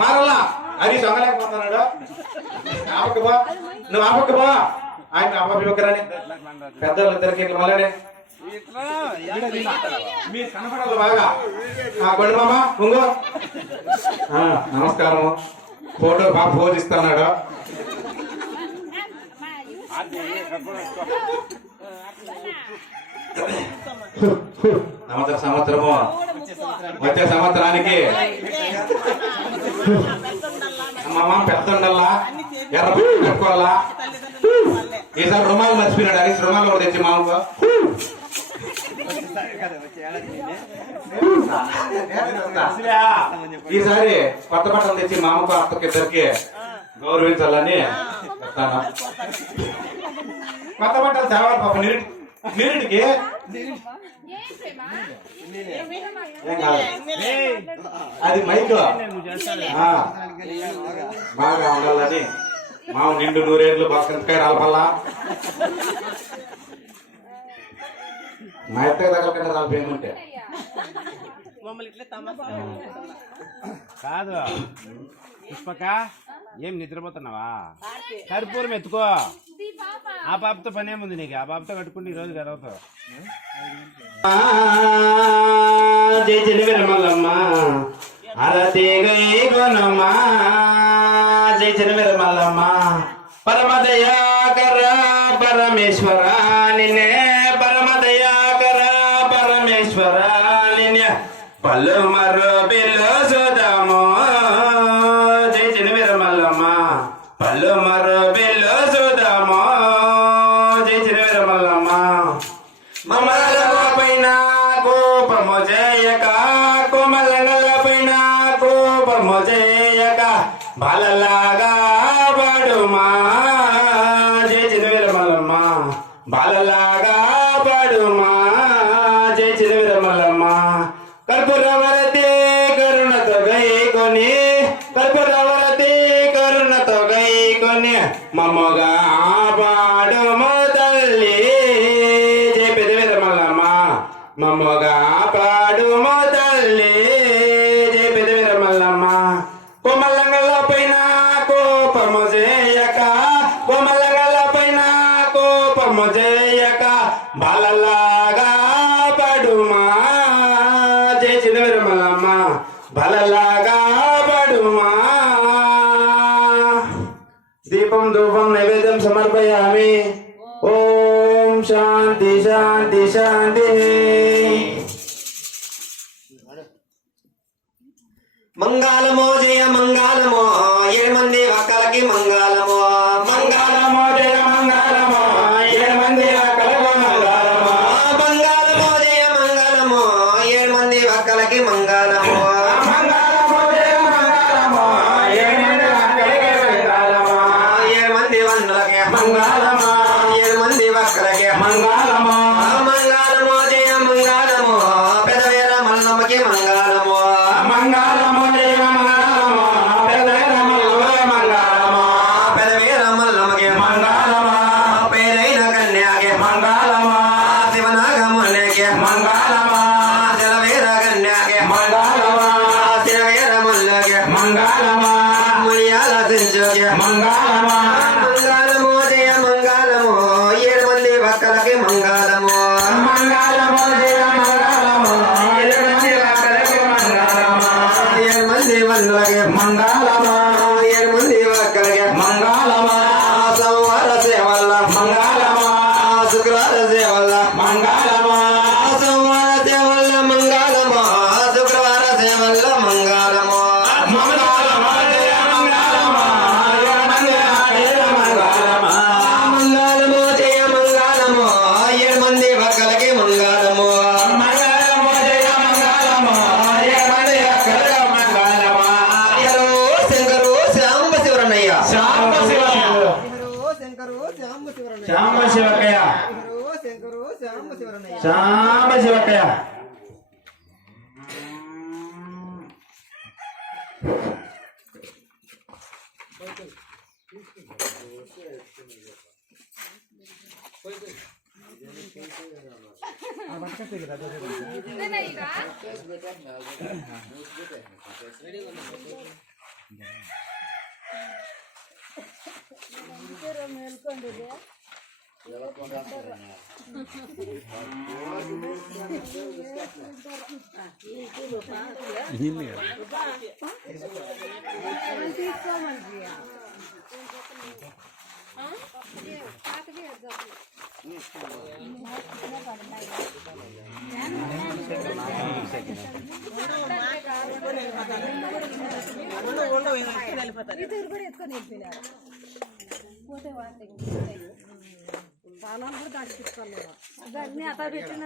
మారల్లా అది దొంగలేకపోతున్నాడు. ఆపక్క బా, నువ్వు ఆపక్క బా. ఆయన ఆపక్కరాని పెద్దవాళ్ళిద్దరికి మళ్ళీ మీరు కనపడాలి బాగా. బండి మామ ఉంగో. నమస్కారము. ఫోటో బాగా ఫోజ్ ఇస్తున్నాడు. సంవత్సరము వచ్చే సంవత్సరానికి మామ పెద్ద ఉండాలా, ఎర్ర పెట్టుకోవాలా. ఈసారి రుమాలు మర్చిపోయినాడు. హరీష్ రుమాలు కూడా తెచ్చి మామకు. ఈసారి కొత్త బట్టలు తెచ్చి మామకు అత్తకి ఇద్దరికి గౌరవించాలని చెప్తాను. కొత్త బట్టలు తేవాలి పాప. నీటికి అది మైక్ బాగా ఉండాలని మామ నిండు నూరేళ్ళు బస్కంతకాయ రాలపల్లా. మా ఎత్తగా తగలకుండా రాలిపోయిందంటే కాదు. పుష్పక ఏం నిద్రపోతున్నావా? కర్పూరం ఎత్తుకో. ఆ పాపతో పనేముంది నీకు? ఆ పాపతో కట్టుకుంటే ఈరోజు గదవుతావు. జయమల్లమ్మ అరతీగొనమ్మా. జై జనమల్లమ్మ పరమదయాకర పరమేశ్వర నిన్నే. పరమదయాకర పరమేశ్వర నిన్నే. పల్లు మర్రు పిల్లు సుధము. జై జనమల్లమ్మ పల్లు మర్రు పిల్లు సుధము. జై జనమల్లమ్మ మమ్మల పైన కోపము జయక. కోమల పైన కోపము జయక. బాలలాగా పడుమా. జై జనమల్లమ్మ బాలలాగా పడుమా. జై జనమల్లమ్మ కర్పూరవరతి కరుణతో గైకొని. కర్పూరవరతి కరుణతో గైకొని మమ్మగా పాడుము తల్లి. జై పెదవిరమల్లమ్మ మమ్మగా పాడుము తల్లి. జై పెదవిరమల్లమ్మ కోమలంగల పైన కోపము చేయక. కోమలంగల పైన కోపము చేయక. బాలలాగా పడుమా. జై చిన్నవిరమల్లమ్మ బాలలాగా పడుమా. దీపం ధూపం నైవేద్యం సమర్పయామి. ఓం శాంతి శాంతి శాంతి. మంగళమో జయ మంగళమో. 7 మంది ఒక్కలకి మంగళమో. మంగళమో జయ మంగళమో. 7 మంది ఒక్కలకి మంగళమో. మంగళమో జయ మంగళమో. 7 మంది ఒక్కలకి మంగళమో. మంగళమో జయ మంగళమో. 7 మంది ఒక్కలకి మంగళమో. 7 మంది వందలకి మంగళమో. 7 మంది ఒక్కలకి మంగళమో. మంగళమో జయ మంగళమో. పెదవేర మల్లమ్మకి మంగళమో. మంగళమో జయ మంగళమో. పెదవేర మంగళమో. పెదవేర మల్లమ్మకి మంగళమో. పేరైన కన్యాకి మంగళమో. శివనాగమునికి మంగళమో. జలవేర కన్యాకి మంగళమో. శివవేర ముల్లకి మంగళమో. మునియాల సించుకి మంగళమో. మంగళమో జయ మంగళమో. 7 మంది ఒక్కలకి మంగళమో. మంగళమో జయ మంగళమో. 7 మంది ఒక్కలకి మంగళమో. 7 మంది వందలకి మంగళమో. 7 మంది ఒక్కలకి మంగళమో. సోమవార సేవల్ల మంగళమో. శుక్రవార సేవల్ల మంగళమో. సోమవార సేవల్ల మంగళమో. శుక్రవార సేవల్ల మంగళమో. మంగళమో జయ మంగళమో. 7 మంది జయ మంగళమో. మంగళమో జయ మంగళమో. 7 మంది ఒక్కలకి మంగళమో. మంగళమో జయ మంగళమో. 7 మంది ఒక్కలకి మంగళమో. శంకరు శ్యాంబ శివరన్నయ్య. శాంబ శివయ్య. శాంబ శివకయ్య. శాంబ శివకయ్య. आता भेटून